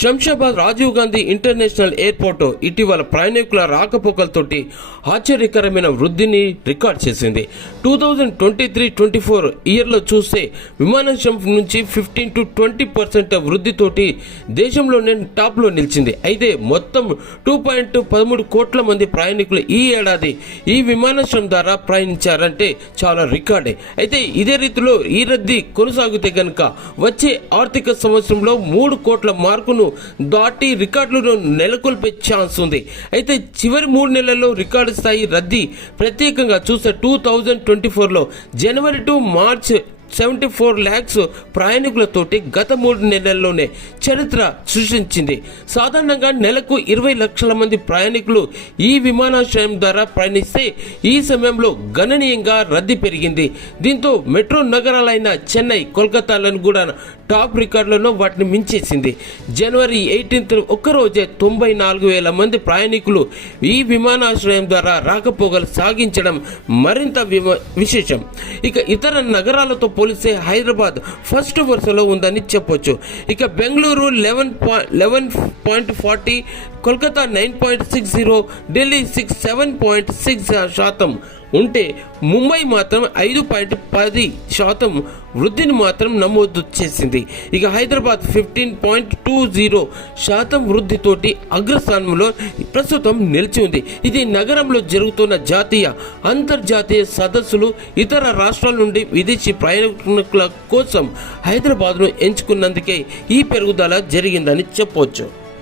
Shamshabad Rajiv Gandhi international airport ఇటీవల ప్రయాణికుల రాకపోకలతోటి ఆశ్చర్యకరమైన వృద్ధిని రికార్డ్ చేసింది. 2023-24 ఇయర్లో చూస్తే విమానాశ్రయం నుంచి 15 to 20% వృద్ధితోటి దేశంలోనే టాప్లో నిలిచింది. అయితే మొత్తం 2.13 కోట్ల మంది ప్రయాణికులు ఈ ఏడాది ఈ విమానాశ్రయం ద్వారా ప్రయాణించారంటే చాలా రికార్డే. అయితే ఇదే రీతిలో ఈ రద్దీ కొనసాగితే కనుక వచ్చే ఆర్థిక సంవత్సరంలో 3 కోట్ల మార్కును దాటి రికార్డులను నెలకొల్పే ఛాన్స్ ఉంది. అయితే చివరి 3 నెలల్లో రికార్డు స్థాయి రద్దీ ప్రత్యేకంగా చూస్తే 2024లో జనవరి టు మార్చ్ 74 lakhs ప్రయాణికులతోటి గత 3 నెలల్లోనే చరిత్ర సృష్టించింది. సాధారణంగా నెలకు 20 లక్షల మంది ప్రయాణికులు ఈ విమానాశ్రయం ద్వారా ప్రయాణిస్తే ఈ సమయంలో గణనీయంగా రద్దీ పెరిగింది. దీంతో మెట్రో నగరాలైన చెన్నై, కోల్కతాలను కూడా టాప్ రికార్డులను వాటిని మించేసింది. జనవరి 18 ఒక్కరోజే 94,000 మంది ప్రయాణికులు ఈ విమానాశ్రయం ద్వారా రాకపోకలు సాగించడం మరింత విశేషం. ఇక ఇతర నగరాలతో పోలిస్తే హైదరాబాద్ ఫస్ట్ వరుసలో ఉందని చెప్పొచ్చు. ఇక బెంగళూరు 11.40, కోల్కతా 9.60, ఢిల్లీ 7.6% ఉంటే ముంబై మాత్రం 5.10% వృద్ధిని మాత్రం నమోదు చేసింది. ఇక హైదరాబాద్ 15.20% వృద్ధితోటి అగ్రస్థానంలో ప్రస్తుతం నిలిచి ఉంది. ఇది నగరంలో జరుగుతున్న జాతీయ, అంతర్జాతీయ సదస్సులు, ఇతర రాష్ట్రాల నుండి విదేశీ ప్రయాణికుల కోసం హైదరాబాద్ను ఎంచుకున్నందుకే ఈ పెరుగుదల జరిగిందని చెప్పవచ్చు.